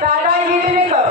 दादागिरी नहीं करो।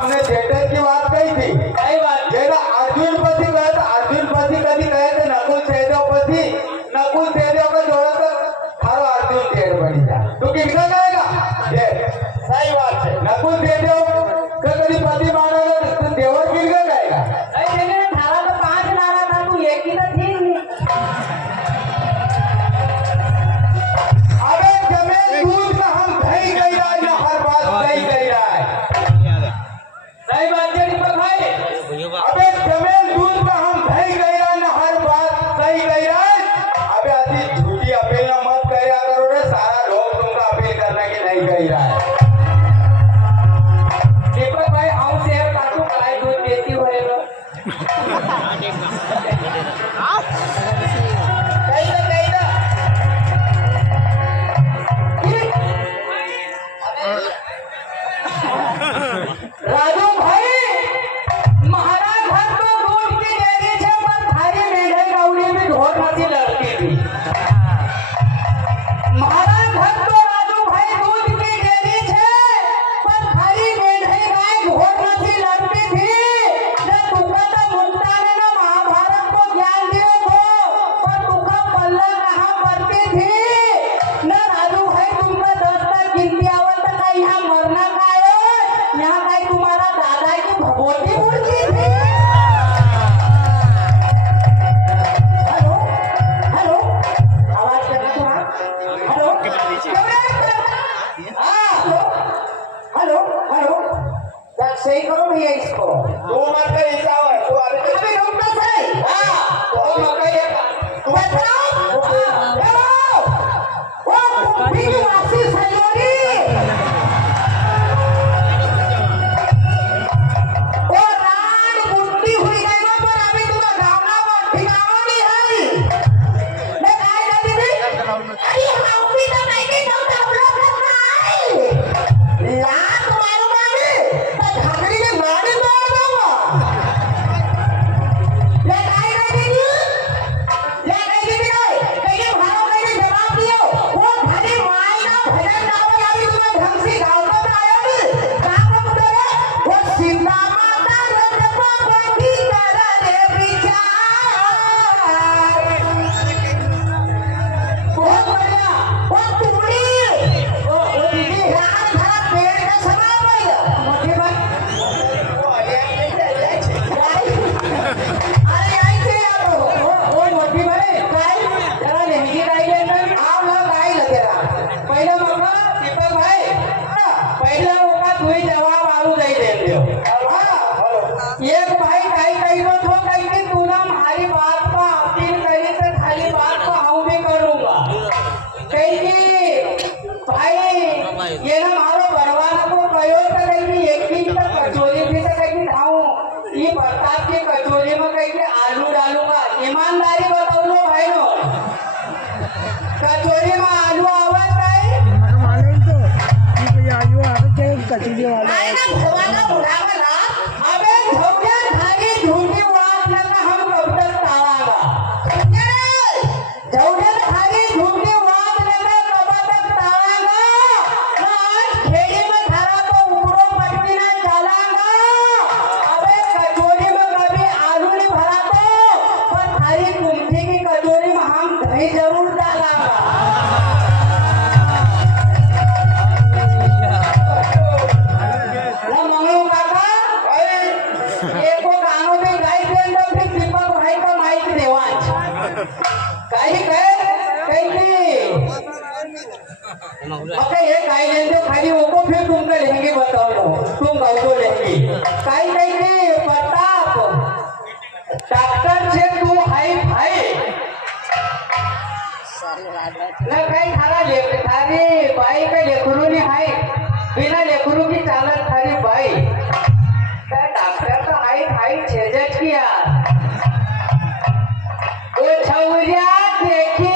हमने थिएटर की बात कही थी, राजू भाई महाराज घर तो दूध की डेयरी है पर थारी मेढे गावड़ी में ढोर नदी लड़ती थी। महाराज घर तो राजू भाई दूध की डेयरी है पर थारी मेढे गाय ढोर नदी लड़ती थी। जब तुका तो मुक्ता ने ना महाभारत को ज्ञान दिए को पर तुका पल्ला कहाँ पड़ती थी न राजू भाई तुमका 10 तक गिनती आवत का यहाँ मरना का यहाँ भाई तुम्हारा दादा की भगवती मूर्ति थी। हेलो हेलो आवाज करना थोड़ा। हेलो हेलो हेलो सही करो भैया इसको। तू मत कर हिसाब है तू अभी रुकना सही। तो मकई तू बताओ हेलो वो कुंभी की वासी सयोरी कचोरी में कहीं आलू डालूंगा। ईमानदारी बताओ लो भाई नो कचोरी में आलू आवत है कचोरी वाला अबे झोंके धागे झूठी बात लगा हम कब तक तालागा झोंके धागे झूठी बात लगा कब तक तालागा आज खेड़ी में खड़ा तो उड़ो पट्टी ना चलागा। अबे कचोरी में कभी आलू नहीं भरा तो पर थारी कुल्फी की कचोरी में हम दही जरूर डालागा। ये काई लेंगे खाली वो को फिर तुमका लेंगे बताओ लो तुम गाँव को लेंगे काई लेंगे प्रताप डॉक्टर से तू हाई भाई ना कहीं थारा ले थारी बाई का लेखरू नहीं हाई बिना लेखरू की चालत थारी बाई डॉक्टर का हाई हाई छेजत किया वो छौरिया देखी